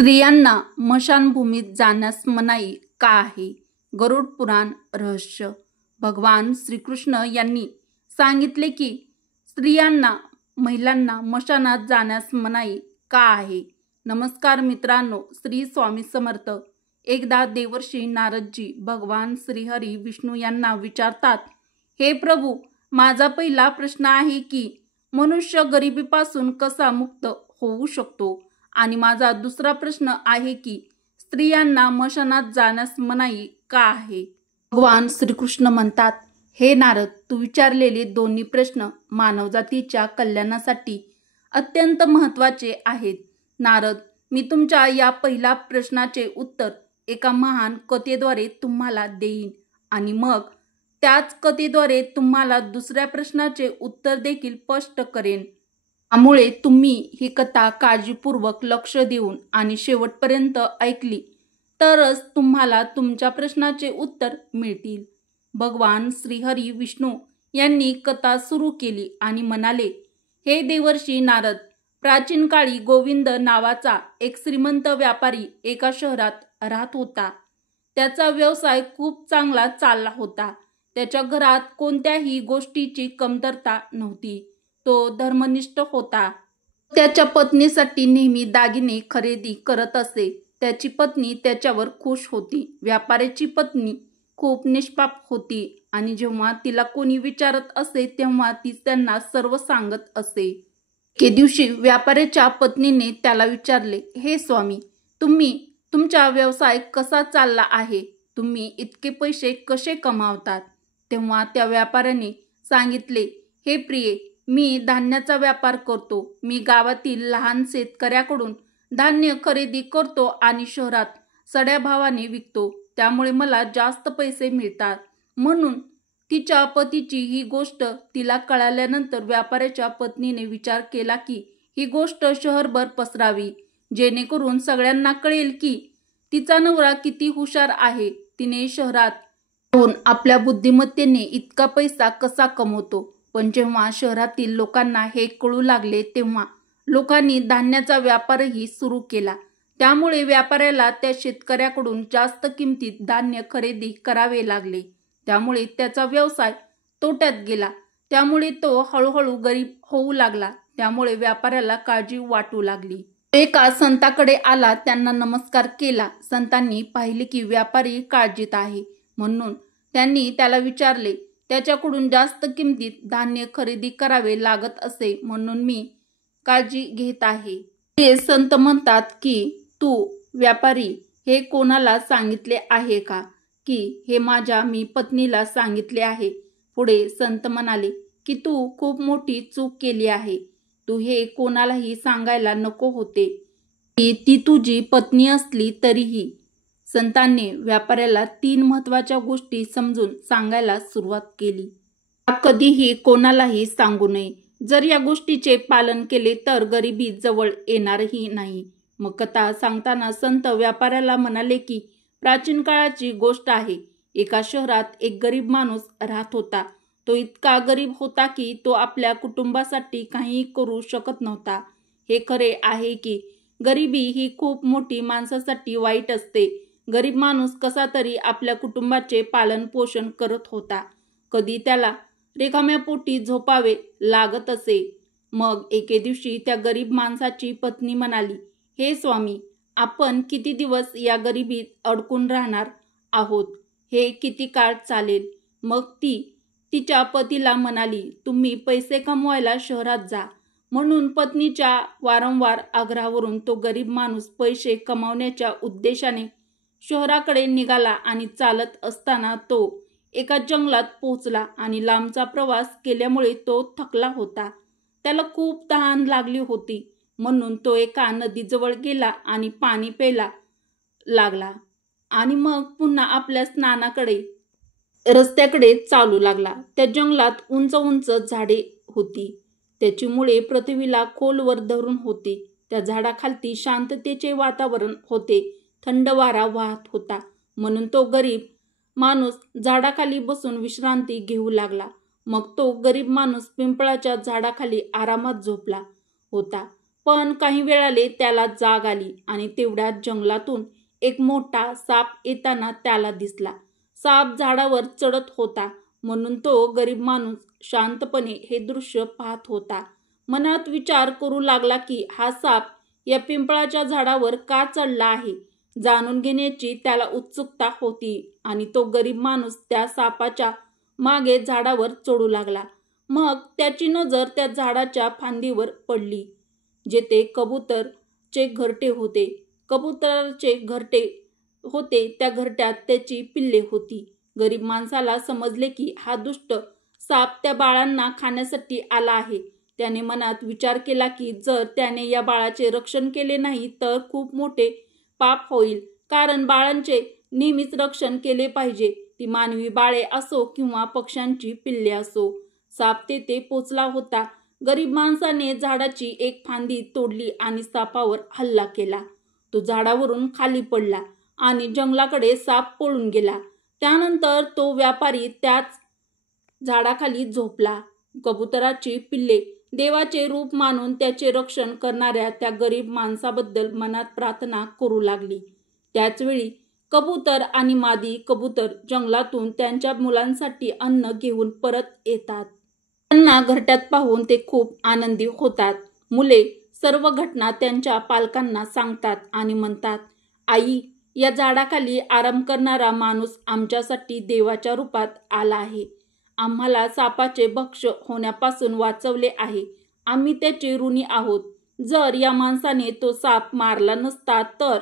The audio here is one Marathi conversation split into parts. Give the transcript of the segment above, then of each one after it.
स्त्रियांना मशानभूमीत जाण्यास मनाई का आहे? गरुड पुराण रहस्य. भगवान श्रीकृष्ण यांनी सांगितले की स्त्रियांना, महिलांना मशानात जाण्यास मनाई का आहे? नमस्कार मित्रांनो, श्री स्वामी समर्थ. एकदा देवर्षी नारदजी भगवान श्रीहरी विष्णू यांना विचारतात, हे प्रभू, माझा पहिला प्रश्न आहे की मनुष्य गरिबीपासून कसा मुक्त होऊ शकतो? आणि माझा दुसरा प्रश्न आहे की स्त्रियांना मशानात जाण्यास मनाई का आहे? भगवान श्रीकृष्ण म्हणतात, हे नारद, तू विचारलेले दोन्ही प्रश्न मानवजातीच्या कल्याणासाठी अत्यंत महत्त्वाचे आहेत. नारद, मी तुमच्या या पहिल्या प्रश्नाचे उत्तर एका महान कथेद्वारे तुम्हाला देईन आणि मग त्याच कथेद्वारे तुम्हाला दुसऱ्या प्रश्नाचे उत्तर देखील स्पष्ट करेन. त्यामुळे तुम्ही ही कथा काळजीपूर्वक लक्ष देऊन आणि शेवटपर्यंत ऐकली तरच तुम्हाला तुमच्या प्रश्नाचे उत्तर मिळतील. भगवान श्रीहरी विष्णू यांनी कथा सुरू केली आणि म्हणाले, हे देवर्षी नारद, प्राचीन काळी गोविंद नावाचा एक श्रीमंत व्यापारी एका शहरात राहत होता. त्याचा व्यवसाय खूप चांगला चालला होता. त्याच्या घरात कोणत्याही गोष्टीची कमतरता नव्हती. तो धर्मनिष्ठ होता. त्याच्या पत्नीसाठी नेहमी दागिने खरेदी करत असे. त्याची पत्नी त्याच्यावर खुश होती. व्यापाऱ्याची पत्नी खूप निष्पाप होती आणि जेव्हा तिला कोणी विचारत असे तेव्हा ती त्यांना सर्व सांगत असे. एके दिवशी व्यापाऱ्याच्या पत्नीने त्याला विचारले, हे स्वामी, तुम्ही तुमचा व्यवसाय कसा चालला आहे? तुम्ही इतके पैसे कसे कमावतात? तेव्हा त्या व्यापाऱ्याने सांगितले, हे प्रिये, मी धान्याचा व्यापार करतो. मी गावातील लहान शेतकऱ्याकडून धान्य खरेदी करतो आणि शहरात सड्या भावाने विकतो. त्यामुळे मला जास्त पैसे मिळतात. म्हणून तिच्या पतीची ही गोष्ट तिला कळाल्यानंतर व्यापाऱ्याच्या पत्नीने विचार केला की ही गोष्ट शहरभर पसरावी, जेणेकरून सगळ्यांना कळेल की तिचा नवरा किती हुशार आहे. तिने शहरात राहून आपल्या बुद्धिमत्तेने इतका पैसा कसा कमवतो. पण जेव्हा शहरातील लोकांना हे कळू लागले तेव्हा लोकांनी धान्याचा व्यापारही सुरू केला. त्यामुळे व्यापाऱ्याला त्या शेतकऱ्याकडून जास्त किमतीत धान्य खरेदी करावे लागले. त्यामुळे त्याचा व्यवसाय तोट्यात गेला. त्यामुळे तो हळूहळू गरीब होऊ लागला. त्यामुळे व्यापाऱ्याला काळजी वाटू लागली. एका संताकडे आला, त्यांना नमस्कार केला. संतांनी पाहिले की व्यापारी काळजीत आहे, म्हणून त्यांनी त्याला विचारले, त्याच्याकडून जास्त किमतीत धान्य खरेदी करावे लागत असे म्हणून मी काळजी घेत आहे. हे संत म्हणतात की तू व्यापारी हे कोणाला सांगितले आहे का? की हे माझ्या मी पत्नीला सांगितले आहे. पुढे संत म्हणाले की तू खूप मोठी चूक केली आहे. तू हे कोणालाही सांगायला नको होते की ती तुझी पत्नी असली तरीही. संतांनी व्यापाऱ्याला 3 महत्त्वाच्या गोष्टी समजून सांगायला सुरुवात केली. कधीही कोणालाही सांगू नये. जर या गोष्टीचे पालन केले तर गरिबी जवळ येणारही नाही. मग कथा सांगताना संत व्यापाऱ्याला म्हणाले की प्राचीन काळाची गोष्ट आहे. एका शहरात एक गरीब माणूस राहत होता. तो इतका गरीब होता की तो आपल्या कुटुंबासाठी काही करू शकत नव्हता. हे खरे आहे की गरिबी ही खूप मोठी माणसासाठी वाईट असते. गरीब माणूस कसा तरी आपल्या कुटुंबाचे पालन पोषण करत होता. कधी त्याला रिकाम्या पोटी झोपावे लागत असे. मग एके दिवशी त्या गरीब माणसाची पत्नी म्हणाली, हे स्वामी, आपण किती दिवस या गरिबीत अडकून राहणार आहोत? हे किती काळ चालेल? मग ती तिच्या पतीला म्हणाली, तुम्ही पैसे कमवायला शहरात जा. म्हणून पत्नीच्या वारंवार आग्रहावरून तो गरीब माणूस पैसे कमावण्याच्या उद्देशाने शहराकडे निघाला आणि चालत असताना तो एका जंगलात पोहोचला आणि लांबचा प्रवास केल्यामुळे तो थकला होता. त्याला खूप तहान लागली होती. म्हणून तो एका नदीजवळ गेला आणि पाणी प्यायला लागला आणि मग पुन्हा आपल्या स्नानाकडे रस्त्याकडे चालू लागला. त्या जंगलात उंच उंच झाडे होती. त्याची मुळे पृथ्वीला खोलवर धरून होती. त्या झाडाखालती शांततेचे वातावरण होते. थंड वारा वाहत होता. म्हणून तो गरीब माणूस झाडाखाली बसून विश्रांती घेऊ लागला. मग तो गरीब माणूस पिंपळाच्या झाडाखाली आरामात झोपला होता. पण काही वेळाने त्याला जाग आली आणि तेवढ्यात जंगलातून एक मोठा साप येताना त्याला दिसला. साप झाडावर चढत होता म्हणून तो गरीब माणूस शांतपणे हे दृश्य पाहत होता. मनात विचार करू लागला की हा साप या पिंपळाच्या झाडावर का चढला आहे. जाणून घेण्याची त्याला उत्सुकता होती आणि तो गरीब माणूस त्या सापाच्या मागे झाडावर चढू लागला. मग त्याची नजर त्या झाडाच्या फांदीवर पडली जेथे कबूतरचे घरटे होते. कबूतराचे घरटे होते त्या घरट्यात त्याची पिल्ले होती. गरीब माणसाला समजले की हा दुष्ट साप त्या बाळांना खाण्यासाठी आला आहे. त्याने मनात विचार केला की जर त्याने या बाळाचे रक्षण केले नाही तर खूप मोठे पाप होईल, कारण बाळांचे नेहमीच रक्षण केले पाहिजे, ती मानवी बाळे असो किंवा पक्ष्यांची पिल्ले असो. साप तेथे पोचला होता. गरीब माणसाने झाडाची एक फांदी तोडली आणि सापावर हल्ला केला. तो झाडावरून खाली पडला आणि जंगलाकडे साप पळून गेला. त्यानंतर तो व्यापारी त्याच झाडाखाली झोपला. कबुतराची पिल्ले देवाचे रूप मानून त्याचे रक्षण करणाऱ्या त्या गरीब माणसाबद्दल मनात प्रार्थना करू लागली. त्याचवेळी कबूतर आणि मादी कबूतर जंगलातून त्यांच्या मुलांसाठी अन्न घेऊन परत येतात. त्यांना घरट्यात पाहून ते खूप आनंदी होतात. मुले सर्व घटना त्यांच्या पालकांना सांगतात आणि म्हणतात, आई, या झाडाखाली आराम करणारा माणूस आमच्यासाठी देवाच्या रूपात आला आहे. आम्हाला सापाचे भक्ष्य होण्यापासून वाचवले आहे. आम्ही त्याचे ऋणी आहोत. जर या माणसाने तो साप मारला नसता तर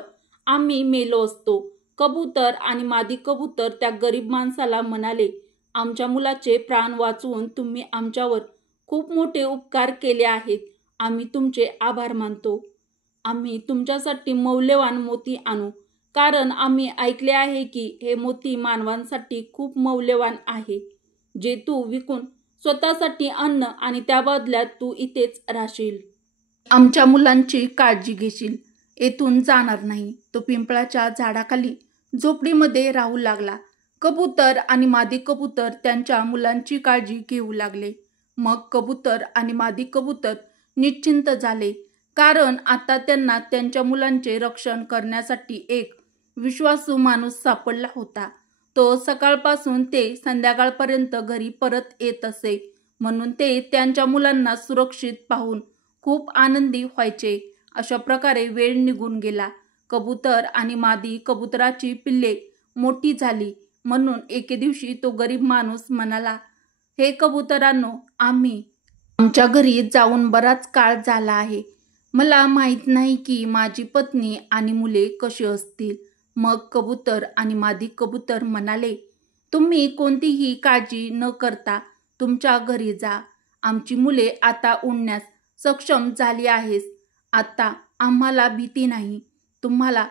आम्ही मेलो असतो. कबूतर आणि मादी कबूतर त्या गरीब माणसाला म्हणाले, आमच्या मुलाचे प्राण वाचवून तुम्ही आमच्यावर खूप मोठे उपकार केले आहेत. आम्ही तुमचे आभार मानतो. आम्ही तुमच्यासाठी मौल्यवान मोती आणू, कारण आम्ही ऐकले आहे की हे मोती मानवांसाठी खूप मौल्यवान आहे, जे तू विकून स्वतःसाठी अन्न आणि त्या बदल्यात तू इथेच राहशील. आमच्या मुलांची काळजी घेशील. येथून जाणार नाही. तो पिंपळाच्या झाडाखाली झोपडीमध्ये राहू लागला. कबूतर आणि मादी कबूतर त्यांच्या मुलांची काळजी घेऊ लागले. मग कबूतर आणि मादी कबूतर निश्चिंत झाले, कारण आता त्यांना त्यांच्या मुलांचे रक्षण करण्यासाठी एक विश्वासू माणूस सापडला होता. तो सकाळपासून ते संध्याकाळपर्यंत घरी परत येत असे, म्हणून ते त्यांच्या मुलांना सुरक्षित पाहून खूप आनंदी व्हायचे. अशा प्रकारे वेळ निघून गेला. कबूतर आणि मादी कबुतराची पिल्ले मोठी झाली म्हणून एके दिवशी तो गरीब माणूस म्हणाला, हे कबुतरांनो, आम्ही आमच्या घरी जाऊन बराच काळ झाला आहे. मला माहीत नाही की माझी पत्नी आणि मुले कशी असतील. मग कबूतर आणि मादी कबूतर म्हणाले, तुम्ही कोणतीही काळजी न करता तुमच्या घरी जा. आमची मुले आता उडण्यास सक्षम झाली आहेत. आता आम्हाला भीती नाही. तुम्हाला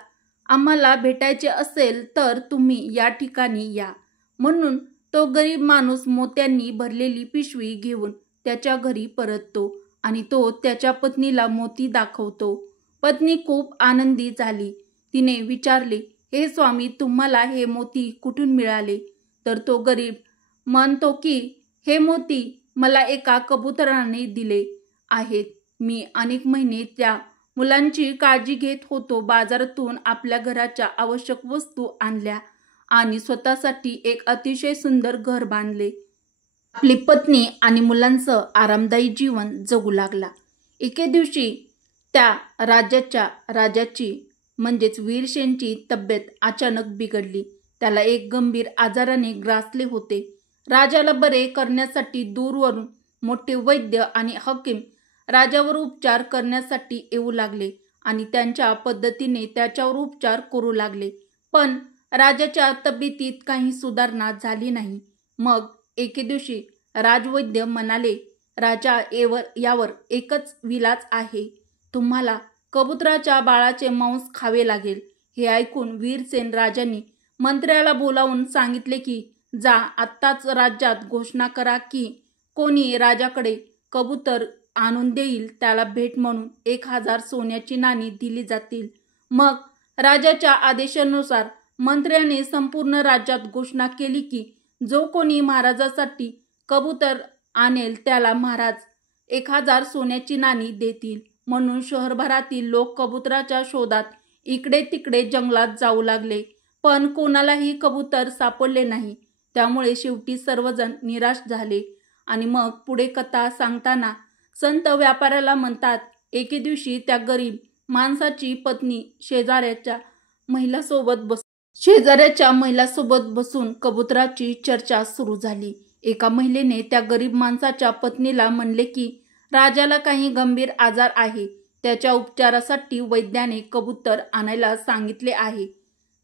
आम्हाला भेटायचे असेल तर तुम्ही या ठिकाणी या. म्हणून तो गरीब माणूस मोत्यांनी भरलेली पिशवी घेऊन त्याच्या घरी परततो आणि तो त्याच्या पत्नीला मोती दाखवतो. पत्नी खूप आनंदी झाली. तिने विचारले, हे स्वामी, तुम्हाला हे मोती कुठून मिळाले? तर तो गरीब म्हणतो की हे मोती मला एका कबुतराने दिले आहेत. मी अनेक महिने त्या मुलांची काळजी घेत होतो. बाजारातून आपल्या घराच्या आवश्यक वस्तू आणल्या आणि स्वतःसाठी एक अतिशय सुंदर घर बांधले. आपली पत्नी आणि मुलांसह आरामदायी जीवन जगू लागला. एके दिवशी त्या राजाची म्हणजेच वीरसेनची तब्येत अचानक बिघडली. त्याला एक गंभीर आजाराने ग्रासले होते. राजाला बरे करण्यासाठी दूरवरून मोठे वैद्य आणि हकीम राजावर उपचार करण्यासाठी येऊ लागले आणि त्यांच्या पद्धतीने त्याच्यावर उपचार करू लागले. पण राजाच्या तब्येतीत काही सुधारणा झाली नाही. मग एके दिवशी राजवैद्य म्हणाले, राजा, यावर एकच विलाज आहे. तुम्हाला कबुतराच्या बाळाचे मांस खावे लागेल. हे ऐकून वीरसेन राजांनी मंत्र्याला बोलावून सांगितले की जा, आत्ताच राज्यात घोषणा करा की कोणी राजाकडे कबूतर आणून देईल त्याला भेट म्हणून 1000 सोन्याची नाणी दिली जातील. मग राजाच्या आदेशानुसार मंत्र्याने संपूर्ण राज्यात घोषणा केली की जो कोणी महाराजासाठी कबूतर आणेल त्याला महाराज 1000 सोन्याची नाणी देतील. म्हणून शहरभरातील लोक कबुतराच्या शोधात इकडे तिकडे जंगलात जाऊ लागले, पण कोणालाही कबूतर सापडले नाही. त्यामुळे शेवटी सर्वजण निराश झाले. आणि मग पुढे कथा सांगताना संत व्यापाऱ्याला म्हणतात, एके दिवशी त्या गरीब माणसाची पत्नी शेजाऱ्याच्या महिलासोबत बसून कबुतराची चर्चा सुरू झाली. एका महिलेने त्या गरीब माणसाच्या पत्नीला म्हणले की राजाला काही गंभीर आजार आहे, त्याच्या उपचारासाठी वैद्याने कबूतर आणायला सांगितले आहे.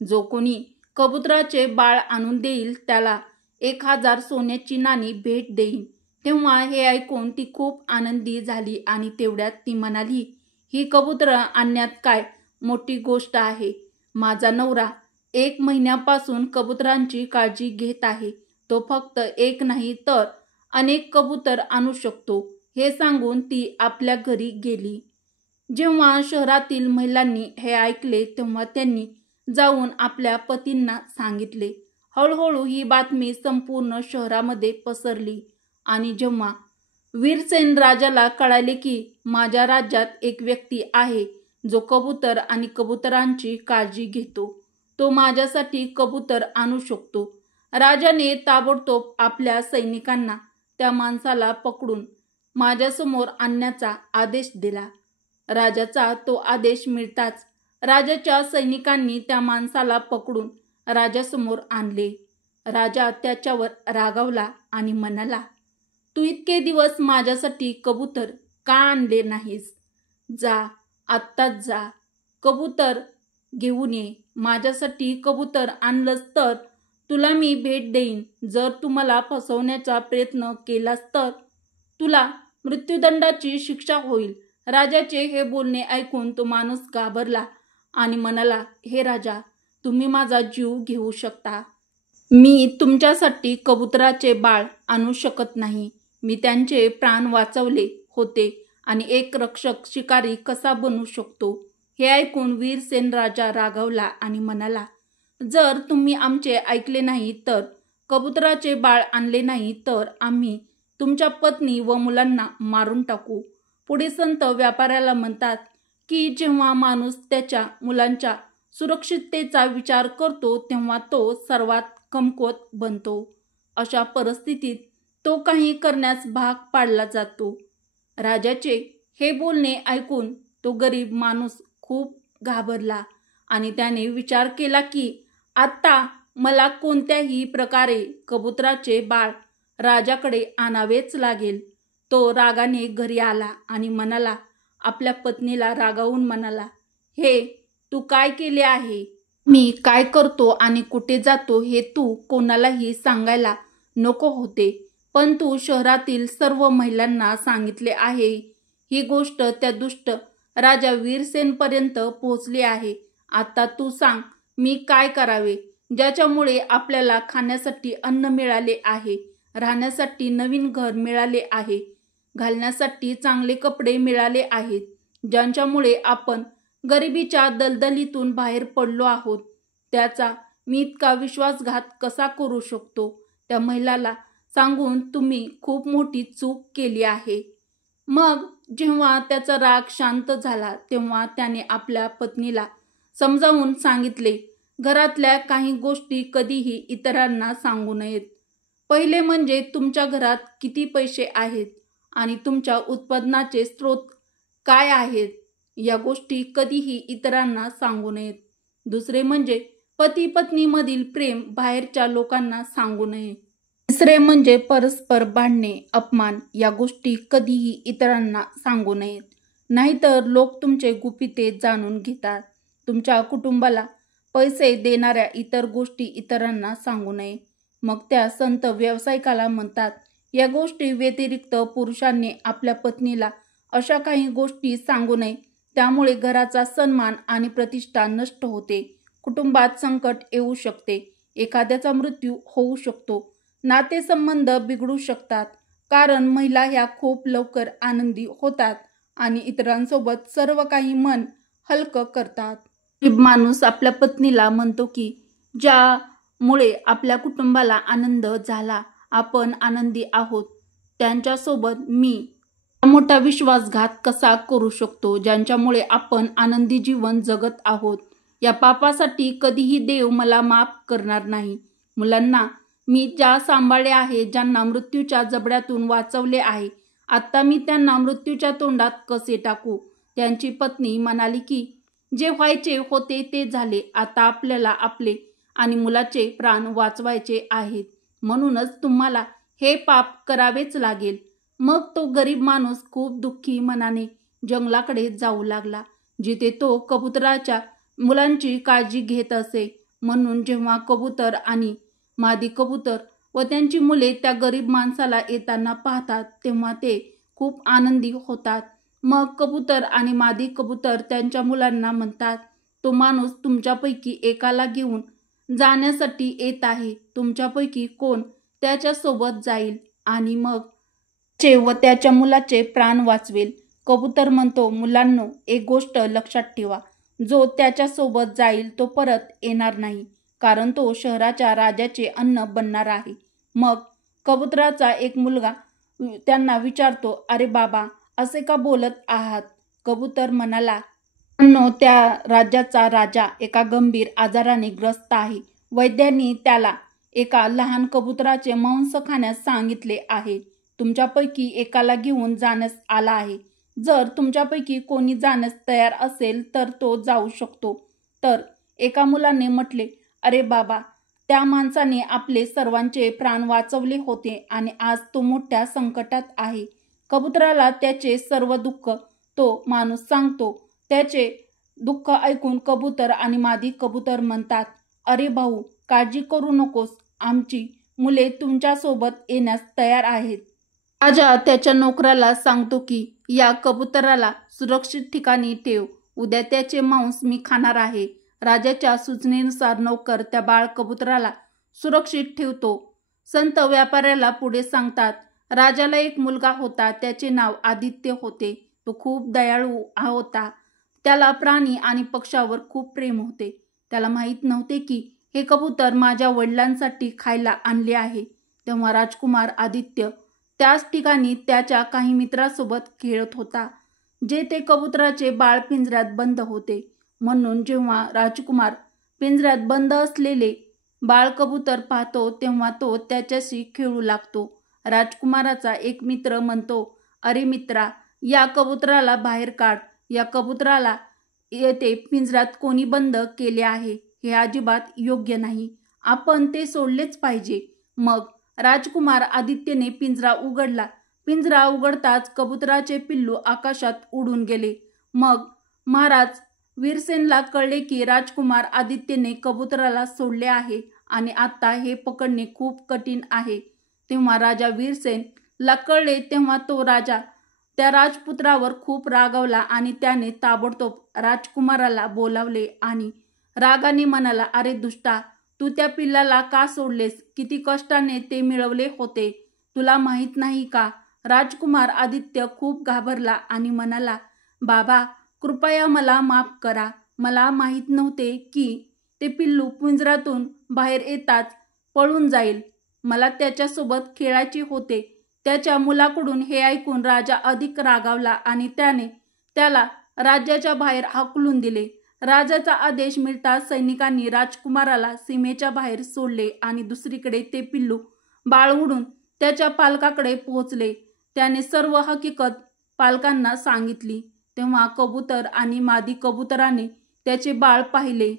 जो कोणी कबुतराचे बाळ आणून देईल त्याला 1000 सोन्याची नाणी भेट देईन. तेव्हा हे ऐकून ती खूप आनंदी झाली आणि तेवढ्यात ती म्हणाली, ही कबुतरं आणण्यात काय मोठी गोष्ट आहे. माझा नवरा 1 महिन्यापासून कबुतरांची काळजी घेत आहे. तो फक्त एक नाही तर अनेक कबूतर आणू शकतो. हे सांगून ती आपल्या घरी गेली. जेव्हा शहरातील महिलांनी हे ऐकले तेव्हा त्यांनी जाऊन आपल्या पतींना सांगितले. हळूहळू ही बातमी संपूर्ण शहरामध्ये पसरली आणि जेव्हा वीरसेन राजाला कळाले की माझ्या राज्यात एक व्यक्ती आहे जो कबूतर आणि कबुतरांची काळजी घेतो, तो माझ्यासाठी कबूतर आणू शकतो, राजाने ताबडतोब आपल्या सैनिकांना त्या माणसाला पकडून माझ्यासमोर आणण्याचा आदेश दिला. राजाचा तो आदेश मिळताच राजाच्या सैनिकांनी त्या माणसाला पकडून राजासमोर आणले. राजा त्याच्यावर रागावला आणि म्हणाला, तू इतके दिवस माझ्यासाठी कबूतर का आणले नाहीस? जा, आत्ताच जा, कबूतर घेऊन ये. माझ्यासाठी कबूतर आणलंस तर तुला मी भेट देईन. जर तू मला फसवण्याचा प्रयत्न केलास तर तुला मृत्युदंडाची शिक्षा होईल. राजाचे हे बोलणे ऐकून तो माणूस घाबरला आणि म्हणाला, हे राजा, तुम्ही माझा जीव घेऊ शकता. मी तुमच्यासाठी कबुतराचे बाळ आणू शकत नाही. मी त्यांचे प्राण वाचवले होते आणि एक रक्षक शिकारी कसा बनू शकतो? हे ऐकून वीरसेन राजा रागावला आणि म्हणाला, जर तुम्ही आमचे ऐकले नाही तर कबुतराचे बाळ आणले नाही तर आम्ही तुमच्या पत्नी व मुलांना मारून टाकू. पुढे संत व्यापाऱ्याला म्हणतात की जेव्हा माणूस त्याच्या मुलांच्या सुरक्षिततेचा विचार करतो तेव्हा तो सर्वात कमकुवत बनतो. अशा परिस्थितीत तो काही करण्यास भाग पाडला जातो. राजाचे हे बोलणे ऐकून तो गरीब माणूस खूप घाबरला आणि त्याने विचार केला की आता मला कोणत्याही प्रकारे कबुतराचे बाळ राजाकडे आणावेच लागेल. तो रागाने घरी आला आणि म्हणाला, आपल्या पत्नीला रागावून म्हणाला, हे तू काय केले आहे? मी काय करतो आणि कुठे जातो हे तू कोणालाही सांगायला नको होते, पण तू शहरातील सर्व महिलांना सांगितले आहे. ही गोष्ट त्या दुष्ट राजा वीरसेनपर्यंत पोहोचली आहे. आता तू सांग, मी काय करावे ज्याच्यामुळे आपल्याला खाण्यासाठी अन्न मिळाले आहे, राहण्यासाठी नवीन घर मिळाले आहे, घालण्यासाठी चांगले कपडे मिळाले आहेत, ज्यांच्यामुळे आपण गरिबीच्या दलदलीतून बाहेर पडलो आहोत. त्याचा मी इतका विश्वासघात कसा करू शकतो? त्या महिलाला सांगून तुम्ही खूप मोठी चूक केली आहे. मग जेव्हा त्याचा राग शांत झाला तेव्हा त्याने आपल्या पत्नीला समजावून सांगितले, घरातल्या काही गोष्टी कधीही इतरांना सांगू नयेत. पहिले म्हणजे तुमच्या घरात किती पैसे आहेत आणि तुमच्या उत्पन्नाचे स्रोत काय आहेत, या गोष्टी कधीही इतरांना सांगू नयेत. दुसरे म्हणजे पती पत्नीमधील प्रेम बाहेरच्या लोकांना सांगू नये. तिसरे म्हणजे परस्पर भांडणे, अपमान या गोष्टी कधीही इतरांना सांगू नयेत. नाहीतर लोक तुमचे गुपिते जाणून घेतात. तुमच्या कुटुंबाला पैसे देणाऱ्या इतर गोष्टी इतरांना सांगू नये. मग त्या संत व्यावसायिकाला म्हणतात, या गोष्टी व्यतिरिक्त पुरुषांनी आपल्या पत्नीला अशा काही गोष्टी सांगू नये, त्यामुळे घराचा सन्मान आणि प्रतिष्ठा नष्ट होते, कुटुंबात संकट येऊ शकते, एखाद्याचा मृत्यू होऊ शकतो, नातेसंबंध बिघडू शकतात. कारण महिला ह्या खूप लवकर आनंदी होतात आणि इतरांसोबत सर्व काही मन हलकं करतात. गरीब माणूस आपल्या पत्नीला म्हणतो की ज्यामुळे आपल्या कुटुंबाला आनंद झाला, आपण आनंदी आहोत, त्यांच्यासोबत मी मोठा विश्वासघात कसा करू शकतो, ज्यांच्यामुळे आपण आनंदी जीवन जगत आहोत. या पापासाठी कधीही देव मला माफ करणार नाही. मुलांना मी ज्या सांभाळले आहे, ज्यांना मृत्यूच्या जबड्यातून वाचवले आहे, आता मी त्यांना मृत्यूच्या तोंडात कसे टाकू? त्यांची पत्नी म्हणाली की जे व्हायचे होते ते झाले. आता आपल्याला आपले आणि मुलाचे प्राण वाचवायचे आहेत. म्हणूनच तुम्हाला हे पाप करावेच लागेल. मग तो गरीब माणूस खूप दुःखी मनाने जंगलाकडे जाऊ लागला, जिथे तो कबुतराच्या मुलांची काळजी घेत असे. म्हणून जेव्हा कबूतर आणि मादी कबूतर व त्यांची मुले त्या गरीब माणसाला येताना पाहतात, तेव्हा ते खूप आनंदी होतात. मग कबूतर आणि मादी कबूतर त्यांच्या मुलांना म्हणतात, तो माणूस तुमच्यापैकी एकाला घेऊन जाण्यासाठी येत आहे. तुमच्यापैकी कोण त्याच्यासोबत जाईल आणि मग व त्याच्या मुलाचे प्राण वाचवेल? कबूतर म्हणतो, मुलांनो, एक गोष्ट लक्षात ठेवा. जो त्याच्यासोबत जाईल तो परत येणार नाही, कारण तो शहराच्या राजाचे अन्न बनणार आहे. मग कबुतराचा एक मुलगा त्यांना विचारतो, अरे बाबा, असे का बोलत आहात? कबूतर म्हणाला, त्या राज्याचा राजा एका गंभीर आजाराने ग्रस्त आहे. वैद्यांनी त्याला एका लहान कबुतराचे मांस खाण्यास सांगितले आहे. तुमच्यापैकी एकाला घेऊन जाण्यास आला आहे. जर तुमच्यापैकी कोणी जाण्यास तयार असेल तर तो जाऊ शकतो. तर एका मुलाने म्हटले, अरे बाबा, त्या माणसाने आपले सर्वांचे प्राण वाचवले होते आणि आज तो मोठ्या संकटात आहे. कबुतराला त्याचे सर्व दुःख तो माणूस सांगतो. त्याचे दुःख ऐकून कबूतर आणि मादी कबूतर म्हणतात, अरे भाऊ, काळजी करू नकोस. आमची मुले तुमच्यासोबत येण्यास तयार आहेत. राजा त्याच्या नोकराला सांगतो की या कबुतराला सुरक्षित ठिकाणी ठेव. उद्या त्याचे मांस मी खाणार आहे. राजाच्या सूचनेनुसार नोकर त्या बाळ कबुतराला सुरक्षित ठेवतो. संत व्यापाऱ्याला पुढे सांगतात, राजाला एक मुलगा होता. त्याचे नाव आदित्य होते. तो खूप दयाळू होता. त्याला प्राणी आणि पक्ष्यावर खूप प्रेम होते. त्याला माहीत नव्हते की हे कबूतर माझ्या वडिलांसाठी खायला आणले आहे. तेव्हा राजकुमार आदित्य त्याच ठिकाणी त्याच्या काही मित्रांसोबत खेळत होता, जे ते कबुतराचे बाळ पिंजऱ्यात बंद होते. म्हणून जेव्हा राजकुमार पिंजऱ्यात बंद असलेले बाळ कबूतर पाहतो, तेव्हा तो त्याच्याशी खेळू लागतो. राजकुमाराचा एक मित्र म्हणतो, अरे मित्रा, या कबुतराला बाहेर काढ. या कबुतराला येथे पिंजऱ्यात कोणी बंद केले आहे. हे अजिबात योग्य नाही. आपण ते सोडलेच पाहिजे. मग राजकुमार आदित्यने पिंजरा उघडला. पिंजरा उघडताच कबुतराचे पिल्लू आकाशात उडून गेले. मग महाराज वीरसेनला कळले की राजकुमार आदित्यने कबुतराला सोडले आहे आणि आता हे पकडणे खूप कठीण आहे. तेव्हा राजा वीरसेनला कळले, तेव्हा तो राजा त्या राजपुत्रावर खूप रागावला आणि त्याने ताबडतोब राजकुमाराला बोलावले आणि रागाने म्हणाला, अरे दुष्टा, तू त्या पिल्लाला का सोडलेस? किती कष्टाने ते मिळवले होते. तुला माहीत नाही का? राजकुमार आदित्य खूप घाबरला आणि म्हणाला, बाबा, कृपया मला माफ करा. मला माहीत नव्हते की ते पिल्लू पिंजऱ्यातून बाहेर येताच पळून जाईल. मला त्याच्यासोबत खेळायचे होते. त्याच्या मुलाकडून हे ऐकून राजा अधिक रागावला आणि त्याने त्याला राज्याच्या बाहेर हाकलून दिले. राजाचा आदेश मिळताच सैनिकांनी राजकुमाराला सीमेच्या बाहेर सोडले आणि दुसरीकडे ते पिल्लू बाळ उडून त्याच्या पालकाकडे पोहोचले. त्याने सर्व हकीकत पालकांना सांगितली. तेव्हा कबूतर आणि मादी कबुतराने त्याचे बाळ पाहिले.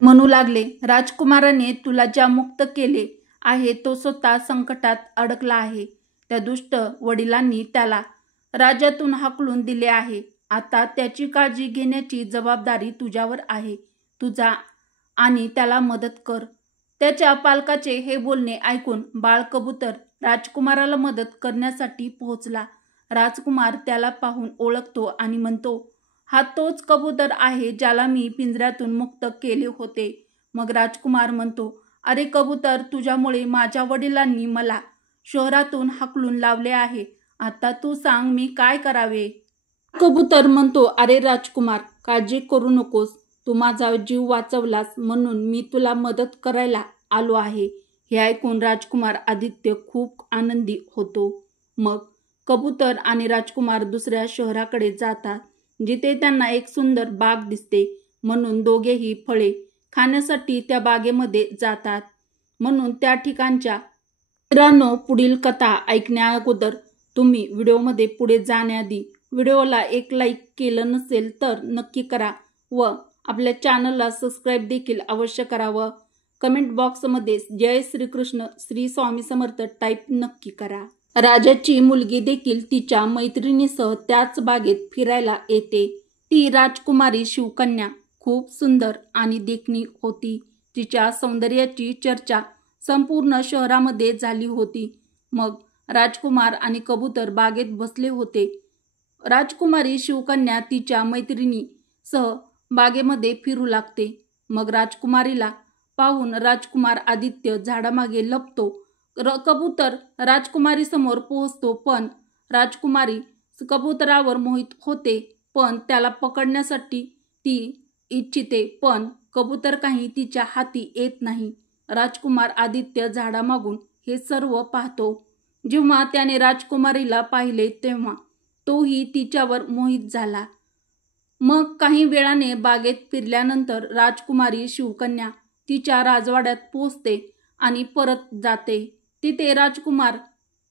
म्हणू लागले, राजकुमाराने तुला ज्या मुक्त केले आहे तो स्वतः संकटात अडकला आहे. त्या दुष्ट वडिलांनी त्याला राज्यातून हाकलून दिले आहे. आता त्याची काळजी घेण्याची जबाबदारी तुझ्यावर आहे. तू जा आणि त्याला मदत कर. त्याच्या पालकाचे हे बोलणे ऐकून बाळ कबूतर राजकुमाराला मदत करण्यासाठी पोहोचला. राजकुमार त्याला पाहून ओळखतो आणि म्हणतो, हा तोच कबूतर आहे ज्याला मी पिंजऱ्यातून मुक्त केले होते. मग राजकुमार म्हणतो, अरे कबूतर, तुझ्यामुळे माझ्या वडिलांनी मला शहरातून हाकलून लावले आहे. आता तू सांग, मी काय करावे? कबूतर म्हणतो, अरे राजकुमार, काळजी करू नकोस. तू माझा जीव वाचवलास म्हणून मी तुला मदत करायला आलो आहे. हे ऐकून राजकुमार आदित्य खूप आनंदी होतो. मग कबूतर आणि राजकुमार दुसऱ्या शहराकडे जातात, जिथे त्यांना एक सुंदर बाग दिसते. म्हणून दोघेही फळे खाण्यासाठी त्या बागेमध्ये जातात. म्हणून त्या ठिकाणच्या मित्रांनो, पुढील कथा ऐकण्या अगोदर तुम्ही व्हिडिओमध्ये पुढे जाण्याआधी व्हिडिओला एक लाईक केलं नसेल तर नक्की करा व आपल्या चॅनलला सबस्क्राईब देखील अवश्य करा व कमेंट बॉक्समध्ये जय श्रीकृष्ण श्री स्वामी समर्थ टाईप नक्की करा. राजाची मुलगी देखील तिच्या मैत्रिणीसह त्याच बागेत फिरायला येते. ती राजकुमारी शिवकन्या खूप सुंदर आणि देखणी होती. तिच्या सौंदर्याची चर्चा संपूर्ण शहरामध्ये झाली होती. मग राजकुमार आणि कबूतर बागेत बसले होते. राजकुमारी शिवकन्या तिच्या मैत्रिणीसह बागेमध्ये फिरू लागते. मग राजकुमारीला पाहून राजकुमार आदित्य झाडामागे लपतो. कबूतर राजकुमारी समोर पोहोचतो, पण राजकुमारी कबुतरावर मोहित होते. पण त्याला पकडण्यासाठी ती इच्छिते, पण कबूतर काही तिच्या हाती येत नाही. राजकुमार आदित्य झाडामागून हे सर्व पाहतो. जेव्हा त्याने राजकुमारीला पाहिले तेव्हा तोही तिच्यावर मोहित झाला. मग काही वेळाने बागेत फिरल्यानंतर राजकुमारी शिवकन्या तिच्या राजवाड्यात पोहोचते आणि परत जाते. तिथे राजकुमार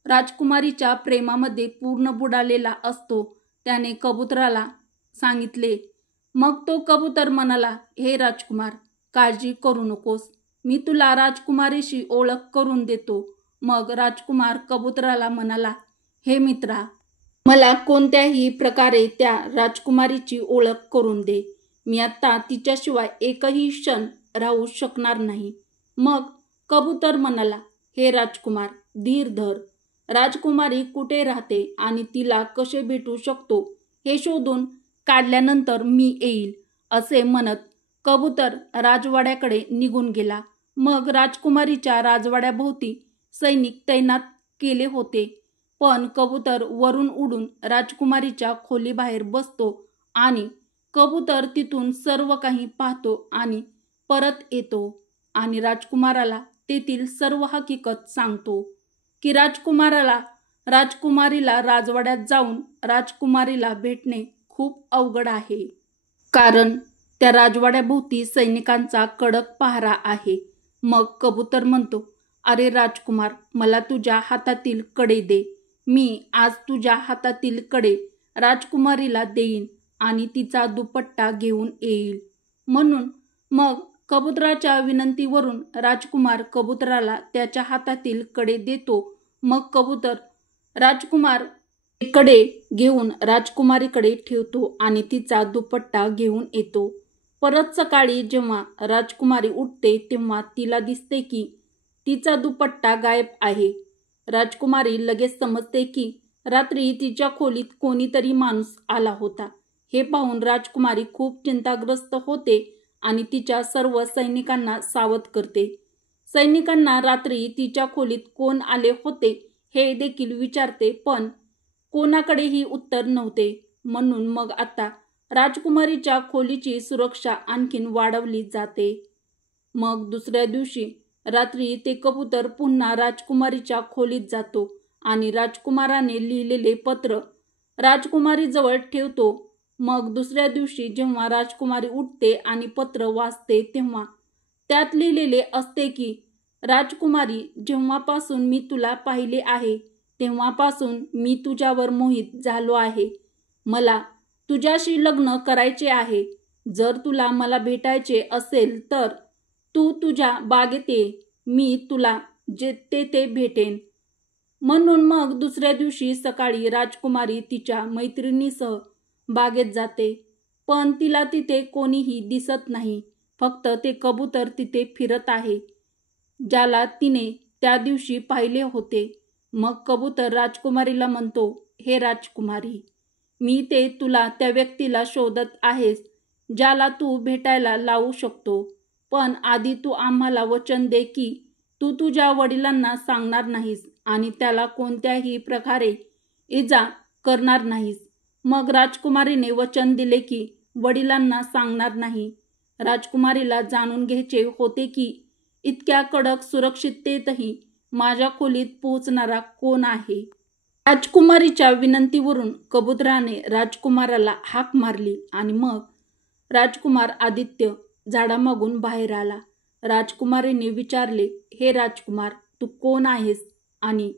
राजकुमारीच्या प्रेमामध्ये पूर्ण बुडालेला असतो. त्याने कबुतराला सांगितले. मग तो कबूतर म्हणाला, हे राजकुमार, काळजी करू नकोस, मी तुला राजकुमारीशी ओळख करून देतो. मग राजकुमार कबुतराला म्हणाला, हे मित्रा, मला कोणत्याही प्रकारे त्या राजकुमारीची ओळख करून दे. मी आता तिच्याशिवाय एकही क्षण राहू शकणार नाही. मग कबूतर म्हणाला, हे राजकुमार, धीर धर. राजकुमारी कुठे राहते आणि तिला कसे भेटू शकतो हे शोधून काढल्यानंतर मी येईल. असे म्हणत कबूतर राजवाड्याकडे निघून गेला. मग राजकुमारीच्या राजवाड्याभोवती सैनिक तैनात केले होते. पण कबूतर वरून उडून राजकुमारीच्या खोलीबाहेर बसतो आणि कबूतर तिथून सर्व काही पाहतो आणि परत येतो आणि राजकुमाराला तेथील सर्व हकीकत सांगतो की राजकुमारीला राजवाड्यात जाऊन राजकुमारीला भेटणे खूप अवघड आहे, कारण त्या राजवाड्याभोवती सैनिकांचा कडक पहारा आहे. मग कबूतर म्हणतो, अरे राजकुमार, मला तुझ्या हातातील कडे दे. मी आज तुझ्या हातातील कडे राजकुमारीला देईन आणि तिचा दुपट्टा घेऊन येईल. म्हणून मग कबुतराच्या विनंतीवरून राजकुमार कबुतराला त्याच्या हातातील कडे देतो. मग राजकुमार कडे घेऊन राजकुमारीकडे ठेवतो आणि तिचा दुपट्टा घेऊन येतो. परत सकाळी जेव्हा राजकुमारी उठते तेव्हा तिला दिसते की तिचा दुपट्टा गायब आहे. राजकुमारी लगेच समजते की रात्री तिच्या खोलीत कोणीतरी माणूस आला होता. हे पाहून राजकुमारी खूप चिंताग्रस्त होते आणि तिच्या सर्व सैनिकांना सावध करते. सैनिकांना रात्री तिच्या खोलीत कोण आले होते हे देखील विचारते, पण कोणाकडेही उत्तर नव्हते. म्हणून मग आता राजकुमारीच्या खोलीची सुरक्षा आणखीन वाढवली जाते. मग दुसऱ्या दिवशी रात्री ते कबूतर पुन्हा राजकुमारीच्या खोलीत जातो आणि राजकुमाराने लिहिलेले पत्र राजकुमारीजवळ ठेवतो. मग दुसऱ्या दिवशी जेव्हा राजकुमारी उठते आणि पत्र वाचते तेव्हा त्यात लिहिलेले असते की राजकुमारी, जेव्हापासून मी तुला पाहिले आहे तेव्हापासून मी तुझ्यावर मोहित झालो आहे. मला तुझ्याशी लग्न करायचे आहे. जर तुला मला भेटायचे असेल तर तू तुझ्या बागेत ये, मी तुला तेथे भेटेन. म्हणून मग दुसऱ्या दिवशी सकाळी राजकुमारी तिच्या मैत्रिणीसह बागेत जाते. पण तिला तिथे कोणीही दिसत नाही. फक्त ते कबूतर तिथे फिरत आहे, ज्याला तिने त्या दिवशी पाहिले होते. मग कबूतर राजकुमारीला म्हणतो, हे राजकुमारी, मी ते तुला त्या व्यक्तीला शोधत आहेस ज्याला तू भेटायला लावू शकतो. पण आधी तू आम्हाला वचन दे की तू तुझ्या वडिलांना सांगणार नाहीस आणि त्याला कोणत्याही प्रकारे इजा करणार नाहीस. मग राजकुमारीने वचन दिले की वडिलांना सांगणार नाही. राजकुमारीला जाणून घ्यायचे होते की इतक्या कडक सुरक्षिततेतही माझ्या खोलीत पोहोचणारा कोण आहे. राजकुमारीच्या विनंतीवरून कबूतराने राजकुमाराला हाक मारली आणि मग राजकुमार आदित्य झाडामागून बाहेर आला. राजकुमारीने विचारले, हे राजकुमार, तू कोण आहेस आणि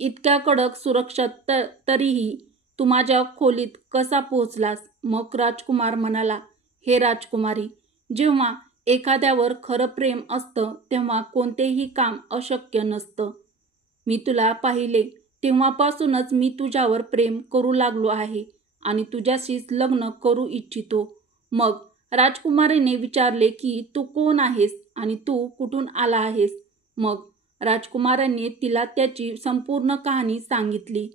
इतक्या कडक सुरक्षेत तरीही तू माझ्या खोलीत कसा पोहोचलास? मग राजकुमार म्हणाला, हे राजकुमारी, जेव्हा एखाद्यावर खरं प्रेम असतं तेव्हा कोणतेही काम अशक्य नसतं. मी तुला पाहिले तेव्हापासूनच मी तुझ्यावर प्रेम करू लागलो आहे आणि तुझ्याशीच लग्न करू इच्छितो. मग राजकुमारीने विचारले की तू कोण आहेस आणि तू कुठून आला आहेस? मग राजकुमाराने तिला त्याची संपूर्ण कहाणी सांगितली.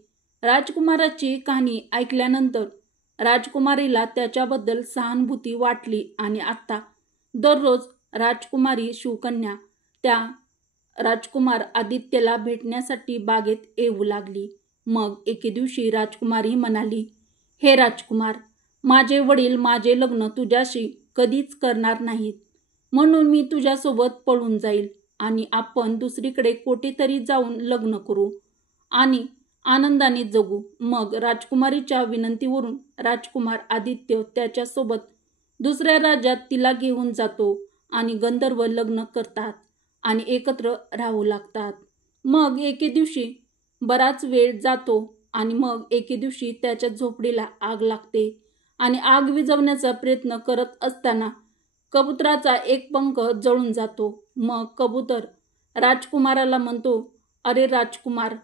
राजकुमाराची कहाणी ऐकल्यानंतर राजकुमारीला त्याच्याबद्दल सहानुभूती वाटली आणि आता दररोज राजकुमारी शिवकन्या त्या राजकुमार आदित्यला भेटण्यासाठी बागेत येऊ लागली. मग एके दिवशी राजकुमारी म्हणाली, हे राजकुमार, माझे वडील माझे लग्न तुझ्याशी कधीच करणार नाहीत, म्हणून मी तुझ्यासोबत पळून जाईल आणि आपण दुसरीकडे कुठेतरी जाऊन लग्न करू आणि आनंदाने जगू. मग राजकुमारीच्या विनंतीवरून राजकुमार आदित्य त्याच्यासोबत दुसऱ्या राज्यात तिला घेऊन जातो आणि गंधर्व लग्न करतात आणि एकत्र राहू लागतात. मग एके दिवशी बराच वेळ जातो आणि मग एके दिवशी त्याच्या झोपडीला आग लागते आणि आग विझवण्याचा प्रयत्न करत असताना कबुतराचा एक पंख जळून जातो. मग कबूतर राजकुमाराला म्हणतो, अरे राजकुमार,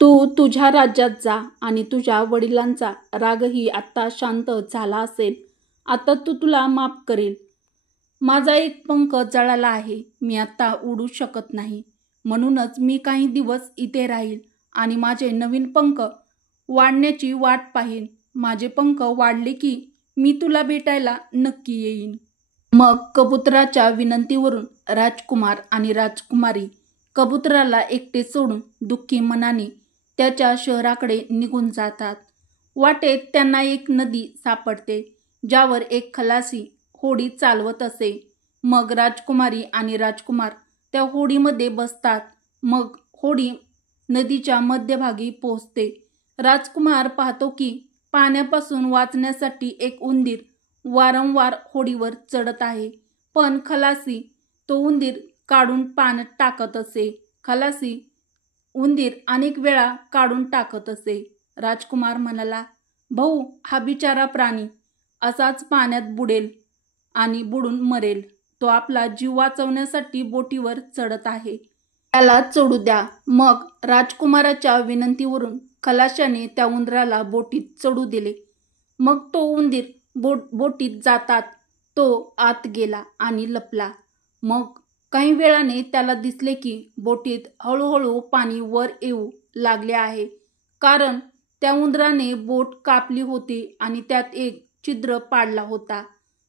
तू तुझ्या राज्यात जा आणि तुझ्या वडिलांचा रागही आत्ता शांत झाला असेल. आता तुला माफ करेल. माझा एक पंख जळाला आहे, मी आता उडू शकत नाही, म्हणूनच मी काही दिवस इथे राहील आणि माझे नवीन पंख वाढण्याची वाट पाहीन. माझे पंख वाढले की मी तुला भेटायला नक्की येईन. मग कबुतराच्या विनंतीवरून राजकुमार आणि राजकुमारी कबुतराला एकटे सोडून दुःखी मनाने त्याच्या शहराकडे निघून जातात. वाटेत त्यांना एक नदी सापडते ज्यावर एक खलासी होडी चालवत असे. मग राजकुमारी आणि राजकुमार त्या होडीमध्ये बसतात. मग होडी नदीच्या मध्यभागी पोहोचते. राजकुमार पाहतो की पाण्यापासून वाचण्यासाठी एक उंदीर वारंवार होडीवर चढत आहे, पण खलासी तो उंदीर काढून पाण्यात टाकत असे. खलासी उंदीर अनेक वेळा काढून टाकत असे. राजकुमार म्हणाला, भाऊ, हा बिचारा प्राणी असाच पाण्यात बुडेल आणि बुडून मरेल. तो आपला जीव वाचवण्यासाठी बोटीवर चढत आहे, त्याला चढू द्या. मग राजकुमाराच्या विनंतीवरून खलाशाने त्या उंदराला बोटीत चढू दिले. मग तो उंदीर बोटीत जातात तो आत गेला आणि लपला. मग काही वेळाने त्याला दिसले की बोटीत हळूहळू पाणी वर येऊ लागले आहे, कारण त्या उंदराने बोट कापली होती आणि त्यात एक छिद्र पाडला होता.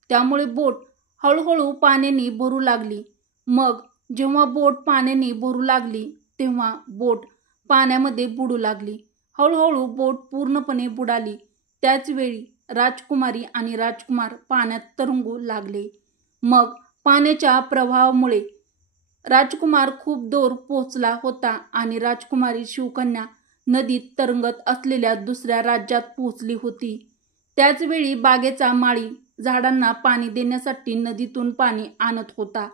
त्यामुळे बोट हळूहळू पाण्याने भरू लागली. मग जेव्हा बोट पाण्याने भरू लागली तेव्हा बोट पाण्यामध्ये बुडू लागली. हळूहळू बोट पूर्णपणे बुडाली. त्याच वेळी राजकुमारी आणि राजकुमार पाण्यात तरंगू लागले. मग पाण्याच्या प्रवाहामुळे राजकुमार खूप दूर पोहोचला होता आणि राजकुमारी शिवकन्या नदीत तरंगत असलेल्या दुसऱ्या राज्यात पोहोचली होती. त्याच वेळी बागेचा माळी झाडांना पाणी देण्यासाठी नदीतून पाणी आणत होता.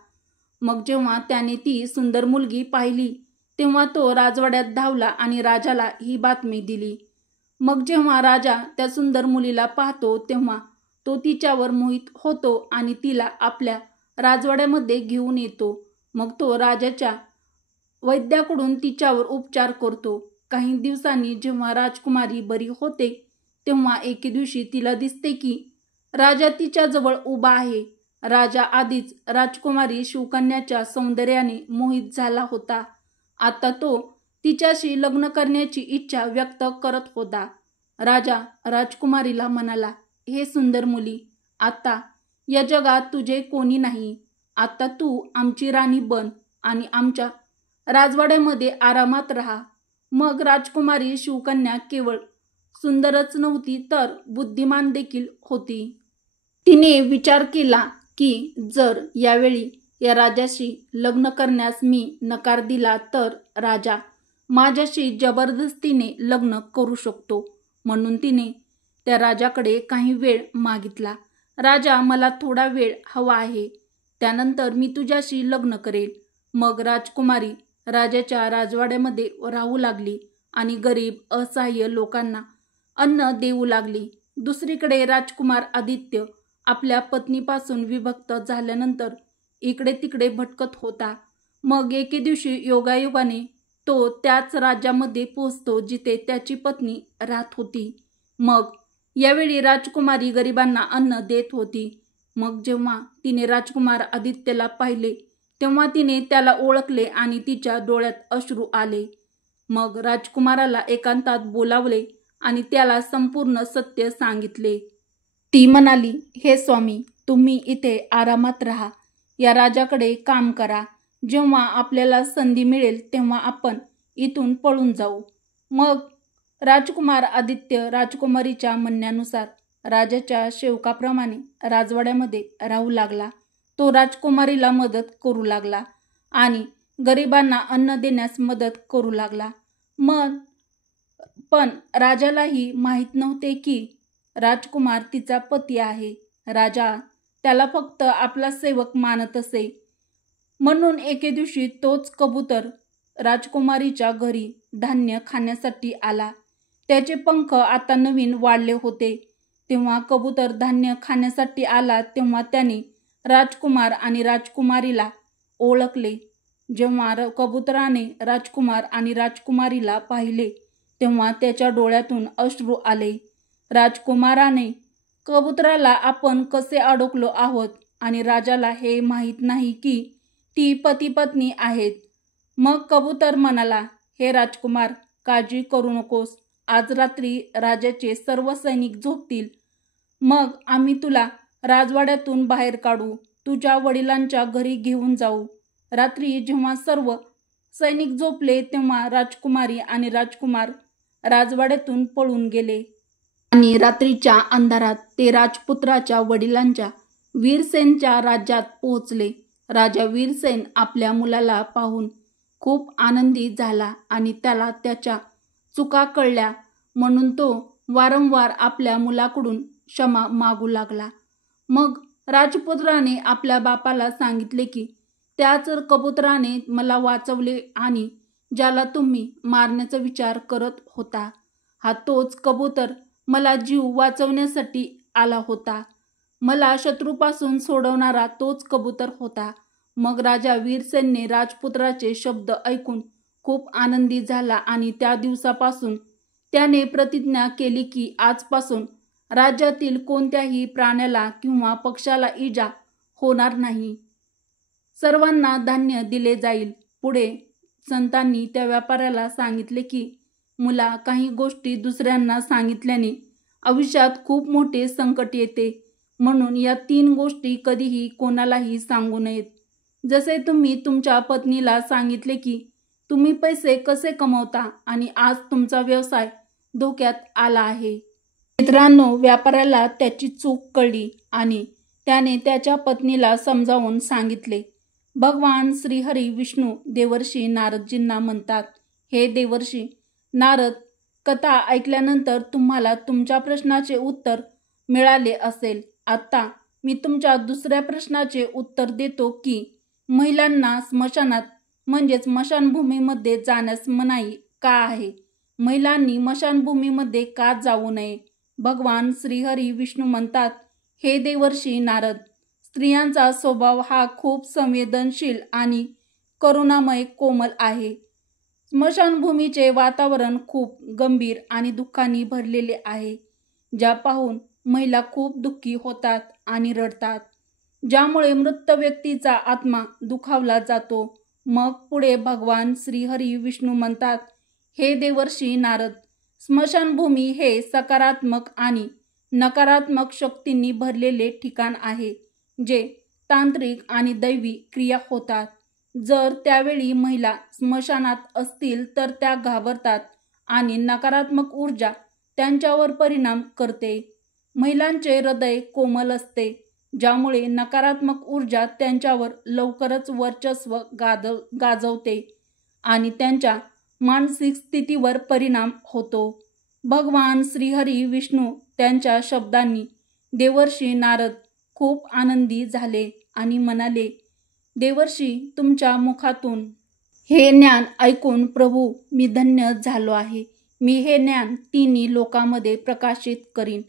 मग जेव्हा त्याने ती सुंदर मुलगी पाहिली तेव्हा तो राजवाड्यात धावला आणि राजाला ही बातमी दिली. मग जेव्हा राजा त्या सुंदर मुलीला पाहतो तेव्हा तो तिच्यावर मोहित होतो आणि तिला आपल्या राजवाड्यामध्ये घेऊन येतो. मग तो राजाच्या वैद्याकडून तिच्यावर उपचार करतो. काही दिवसांनी जेव्हा राजकुमारी बरी होते तेव्हा एके दिवशी तिला दिसते की राजा तिच्याजवळ उभा आहे. राजा आधीच राजकुमारी शिवकन्याच्या सौंदर्याने मोहित झाला होता. आता तो तिच्याशी लग्न करण्याची इच्छा व्यक्त करत होता. राजा राजकुमारीला म्हणाला, हे सुंदर मुली, आता या जगात तुझे कोणी नाही. आता तू आमची राणी बन आणि आमच्या राजवाड्यामध्ये आरामात राहा. मग राजकुमारी शिवकन्या केवळ सुंदरच नव्हती तर बुद्धिमान देखील होती. तिने विचार केला की जर यावेळी या राजाशी लग्न करण्यास मी नकार दिला तर राजा माझ्याशी जबरदस्तीने लग्न करू शकतो. म्हणून तिने त्या राजाकडे काही वेळ मागितला. राजा, मला थोडा वेळ हवा आहे, त्यानंतर मी तुझ्याशी लग्न करेल. मग राजकुमारी राजाच्या राजवाड्यामध्ये राहू लागली आणि गरीब असहाय्य लोकांना अन्न देऊ लागली. दुसरीकडे राजकुमार आदित्य आपल्या पत्नीपासून विभक्त झाल्यानंतर इकडे तिकडे भटकत होता. मग एके दिवशी योगायोगाने तो त्याच राज्यामध्ये पोहोचतो जिथे त्याची पत्नी राहत होती. मग यावेळी राजकुमारी गरिबांना अन्न देत होती. मग जेव्हा तिने राजकुमार आदित्यला पाहिले तेव्हा तिने त्याला ओळखले आणि तिच्या डोळ्यात अश्रू आले. मग राजकुमाराला एकांतात बोलावले आणि त्याला संपूर्ण सत्य सांगितले. ती म्हणाली, हे स्वामी, तुम्ही इथे आरामात राहा, या राजाकडे काम करा. जेव्हा आपल्याला संधी मिळेल तेव्हा आपण इथून पळून जाऊ. मग राजकुमार आदित्य राजकुमारीच्या म्हणण्यानुसार राजाच्या सेवकाप्रमाणे राजवाड्यामध्ये राहू लागला. तो राजकुमारीला मदत करू लागला आणि गरिबांना अन्न देण्यास मदत करू लागला. पण राजालाही माहीत नव्हते की राजकुमार तिचा पती आहे. राजा त्याला फक्त आपला सेवक मानत असे. म्हणून एके दिवशी तोच कबूतर राजकुमारीच्या घरी धान्य खाण्यासाठी आला. त्याचे पंख आता नवीन वाढले होते. तेव्हा कबूतर धान्य खाण्यासाठी आला तेव्हा त्याने राजकुमार आणि राजकुमारीला ओळखले. जेव्हा कबुतराने राजकुमार आणि राजकुमारीला पाहिले तेव्हा त्याच्या डोळ्यातून अश्रू आले. राजकुमाराने कबुतराला आपण कसे अडकलो आहोत आणि राजाला हे माहीत नाही की ती पती पत्नी आहेत. मग कबूतर म्हणाला, हे राजकुमार, काळजी करू नकोस. आज रात्री राजाचे सर्व सैनिक झोपतील. मग आम्ही तुला राजवाड्यातून बाहेर काढू, तुझ्या वडिलांच्या घरी घेऊन जाऊ. रात्री जेव्हा सर्व सैनिक झोपले तेव्हा राजकुमारी आणि राजकुमार राजवाड्यातून पळून गेले. आणि रात्रीच्या अंधारात ते राजपुत्राच्या वडिलांच्या वीरसेनच्या राज्यात पोहोचले. राजा वीरसेन आपल्या मुलाला पाहून खूप आनंदी झाला आणि त्याला त्याच्या चुका कळल्या म्हणून तो वारंवार आपल्या मुलाकडून क्षमा मागू लागला. मग राजपुत्राने आपल्या बापाला सांगितले की त्याच कबुतराने मला वाचवले आणि ज्याला तुम्ही मारण्याचा विचार करत होता, हा तोच कबूतर मला जीव वाचवण्यासाठी आला होता. मला शत्रूपासून सोडवणारा तोच कबूतर होता. मग राजा वीरसेनने राजपुत्राचे शब्द ऐकून खूप आनंदी झाला आणि त्या दिवसापासून त्याने प्रतिज्ञा केली की आजपासून राज्यातील कोणत्याही प्राण्याला किंवा पक्षाला इजा होणार नाही. सर्वांना धान्य दिले जाईल. पुढे संतांनी त्या व्यापाऱ्याला सांगितले की मुला, काही गोष्टी दुसऱ्यांना सांगितल्याने आयुष्यात खूप मोठे संकट येते. म्हणून या 3 गोष्टी कधीही कोणालाही सांगू नयेत. जसे तुम्ही तुमच्या पत्नीला सांगितले की तुम्ही पैसे कसे कमवता आणि आज तुमचा व्यवसाय धोक्यात आला आहे. मित्रांनो, व्यापाऱ्याला त्याची चूक कळली आणि त्याने त्याच्या पत्नीला समजावून सांगितले. भगवान श्रीहरी विष्णू देवर्षी नारदजींना म्हणतात, हे देवर्षी नारद, कथा ऐकल्यानंतर तुम्हाला तुमच्या प्रश्नाचे उत्तर मिळाले असेल. आता मी तुमच्या दुसऱ्या प्रश्नाचे उत्तर देतो की महिलांना स्मशानात म्हणजेच स्मशानभूमीमध्ये जाण्यास मनाई का आहे? महिलांनी स्मशानभूमीमध्ये का जाऊ नये? भगवान श्रीहरी विष्णू म्हणतात, हे देवर्षी नारद, स्त्रियांचा स्वभाव हा खूप संवेदनशील आणि करुणामय कोमल आहे. स्मशानभूमीचे वातावरण खूप गंभीर आणि दुःखाने भरलेले आहे, ज्या पाहून महिला खूप दुःखी होतात आणि रडतात, ज्यामुळे मृत व्यक्तीचा आत्मा दुखावला जातो. मग पुढे भगवान श्रीहरी विष्णू म्हणतात, हे देवर्षी नारद, स्मशानभूमी हे सकारात्मक आणि नकारात्मक शक्तींनी भरलेले ठिकाण आहे, जे तांत्रिक आणि दैवी क्रिया होतात. जर त्यावेळी महिला स्मशानात असतील तर त्या घाबरतात आणि नकारात्मक ऊर्जा त्यांच्यावर परिणाम करते. महिलांचे हृदय कोमल असते, ज्यामुळे नकारात्मक ऊर्जा त्यांच्यावर लवकरच वर्चस्व गाजवते आणि त्यांच्या मानसिक स्थितीवर परिणाम होतो. भगवान श्रीहरी विष्णू त्यांच्या शब्दांनी देवर्षी नारद खूप आनंदी झाले आणि म्हणाले, देवर्षी तुमच्या मुखातून हे ज्ञान ऐकून प्रभू मी धन्य झालो आहे. मी हे ज्ञान तिन्ही लोकांमध्ये प्रकाशित करीन.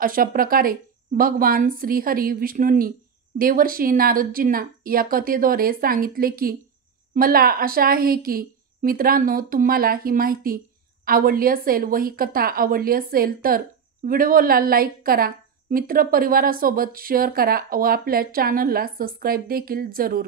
अशा प्रकारे भगवान श्रीहरी विष्णूंनी देवर्षी नारदजींना या कथेद्वारे सांगितले की मला आशा आहे की मित्रांनो तुम्हाला ही माहिती आवडली असेल व ही कथा आवडली असेल तर व्हिडिओला लाईक करा, मित्रपरिवारासोबत शेअर करा व आपल्या चॅनलला सबस्क्राईब देखील जरूर